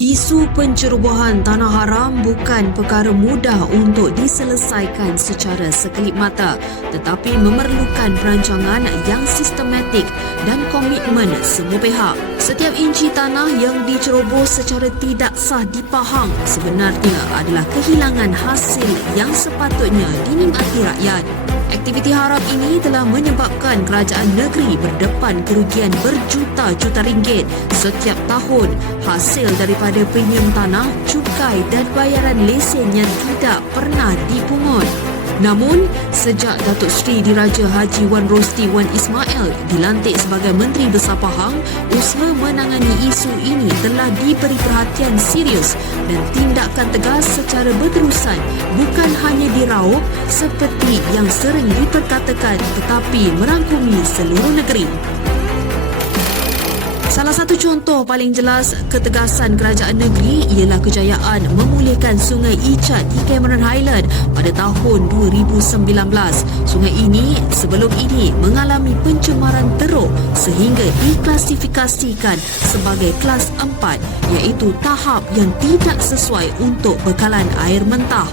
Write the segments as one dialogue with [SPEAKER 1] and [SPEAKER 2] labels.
[SPEAKER 1] Isu pencerobohan tanah haram bukan perkara mudah untuk diselesaikan secara sekelip mata tetapi memerlukan perancangan yang sistematik dan komitmen semua pihak. Setiap inci tanah yang diceroboh secara tidak sah di Pahang sebenarnya adalah kehilangan hasil yang sepatutnya dinikmati rakyat. Aktiviti haram ini telah menyebabkan kerajaan negeri berdepan kerugian berjuta-juta ringgit setiap tahun hasil daripada premium tanah, cukai dan bayaran lesen yang tidak pernah dipungut. Namun, sejak Datuk Seri Diraja Haji Wan Rosti Wan Ismail dilantik sebagai Menteri Besar Pahang, usaha menangani isu ini telah diberi perhatian serius dan tindakan tegas secara berterusan bukan hanya diraup seperti yang sering diperkatakan tetapi merangkumi seluruh negeri. Salah satu contoh paling jelas ketegasan kerajaan negeri ialah kejayaan memulihkan Sungai Icat di Cameron Highland pada tahun 2019. Sungai ini sebelum ini mengalami pencemaran teruk sehingga diklasifikasikan sebagai kelas 4 iaitu tahap yang tidak sesuai untuk bekalan air mentah.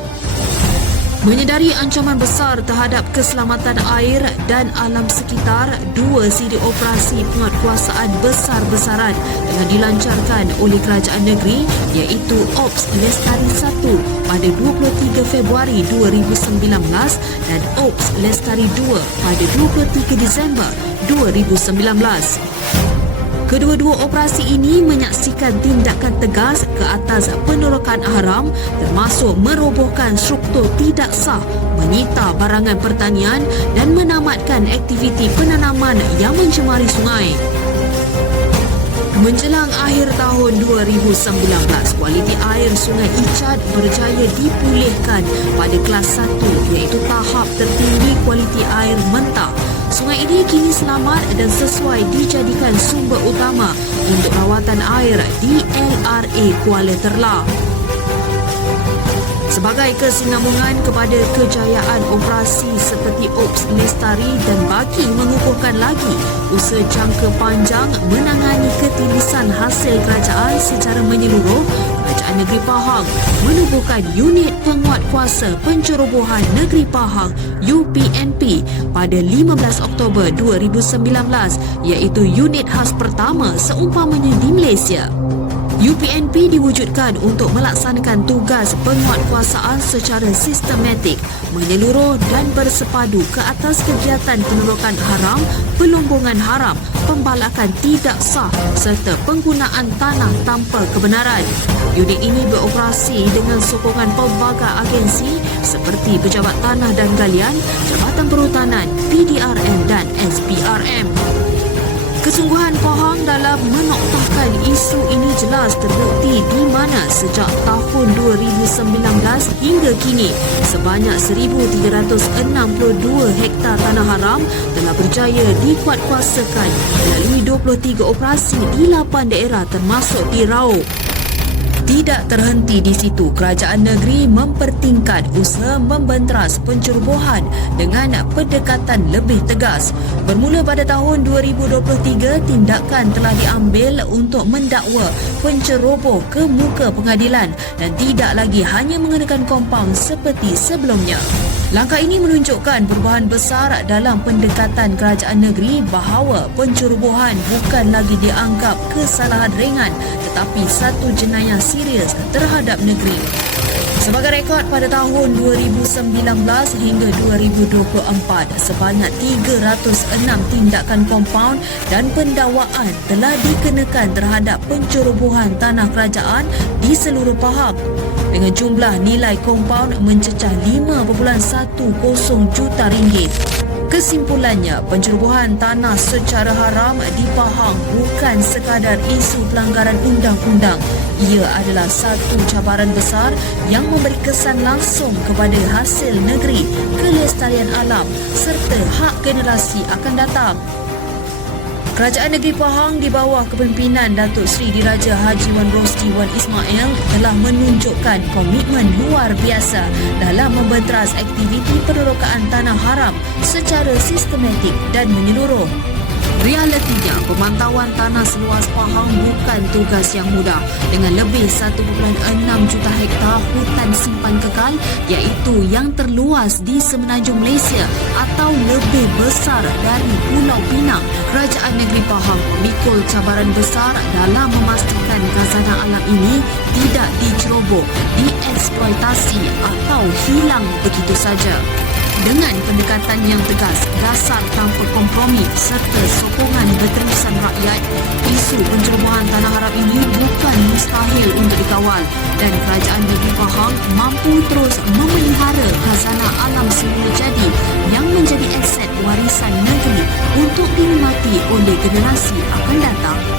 [SPEAKER 1] Menyedari ancaman besar terhadap keselamatan air dan alam sekitar, dua siri operasi penguatkuasaan besar-besaran telah dilancarkan oleh kerajaan negeri iaitu OPS Lestari 1 pada 23 Februari 2019 dan OPS Lestari 2 pada 23 Disember 2019. Kedua-dua operasi ini menyaksikan tindakan tegas ke atas penolakan haram termasuk merobohkan struktur tidak sah, menyita barangan pertanian dan menamatkan aktiviti penanaman yang mencemari sungai. Menjelang akhir tahun 2019, kualiti air Sungai Icat berjaya dipulihkan pada kelas 1 iaitu tahap tertinggi kualiti air mentah Sungai ini kini selamat dan sesuai dijadikan sumber utama untuk rawatan air di LRA Kuala Terlah. Sebagai kesinambungan kepada kejayaan operasi seperti OPS Lestari dan bagi mengukuhkan lagi usaha jangka panjang menangani ketilisan hasil kerajaan secara menyeluruh, Negeri Pahang menubuhkan unit penguat kuasa pencerobohan Negeri Pahang UPNP pada 15 Oktober 2019 iaitu unit khas pertama seumpamanya di Malaysia. UPNP diwujudkan untuk melaksanakan tugas penguatkuasaan secara sistematik, menyeluruh dan bersepadu ke atas kegiatan penerokan haram, pelombongan haram, pembalakan tidak sah serta penggunaan tanah tanpa kebenaran. Unit ini beroperasi dengan sokongan pelbagai agensi seperti Pejabat Tanah dan Galian, Jabatan Perhutanan, PDRM dan SPRM. Kesungguhan Pahang dalam menoktahkan isu ini jelas terbukti di mana sejak tahun 2019 hingga kini sebanyak 1,362 hektar tanah haram telah berjaya dikuatkuasakan melalui 23 operasi di 8 daerah termasuk di Raup. Tidak terhenti di situ, kerajaan negeri mempertingkat usaha membenteras pencerobohan dengan pendekatan lebih tegas. Bermula pada tahun 2023, tindakan telah diambil untuk mendakwa penceroboh ke muka pengadilan dan tidak lagi hanya mengenakan kompaun seperti sebelumnya. Langkah ini menunjukkan perubahan besar dalam pendekatan kerajaan negeri bahawa pencerobohan bukan lagi dianggap kesalahan ringan tetapi satu jenayah serius terhadap negeri. Sebagai rekod pada tahun 2019 hingga 2024, sebanyak 306 tindakan kompaun dan pendakwaan telah dikenakan terhadap pencerobohan tanah kerajaan di seluruh Pahang dengan jumlah nilai kompaun mencecah 5.10 juta ringgit. Kesimpulannya, pencerobohan tanah secara haram di Pahang bukan sekadar isu pelanggaran undang-undang. Ia adalah satu cabaran besar yang memberi kesan langsung kepada hasil negeri, kelestarian alam serta hak generasi akan datang. Kerajaan Negeri Pahang di bawah kepimpinan Datuk Seri Diraja Haji Wan Rosti Wan Ismail telah menunjukkan komitmen luar biasa dalam membenteras aktiviti penerokaan tanah haram secara sistematik dan menyeluruh. Realitinya, pemantauan tanah seluas Pahang bukan tugas yang mudah dengan lebih 1.6 juta hektar hutan simpan kekal iaitu yang terluas di semenanjung Malaysia atau lebih besar dari Pulau Pinang. Kerajaan Negeri Pahang memikul cabaran besar dalam memastikan khazanah alam ini tidak diceroboh, dieksploitasi atau hilang begitu saja. Dengan pendekatan yang tegas, dasar tanpa kompromi serta sokongan berterusan rakyat, isu pencerobohan tanah haram ini bukan mustahil untuk dikawal dan kerajaan negeri Pahang mampu terus memelihara khazanah alam semula jadi yang menjadi aset warisan negeri untuk dinikmati oleh generasi akan datang.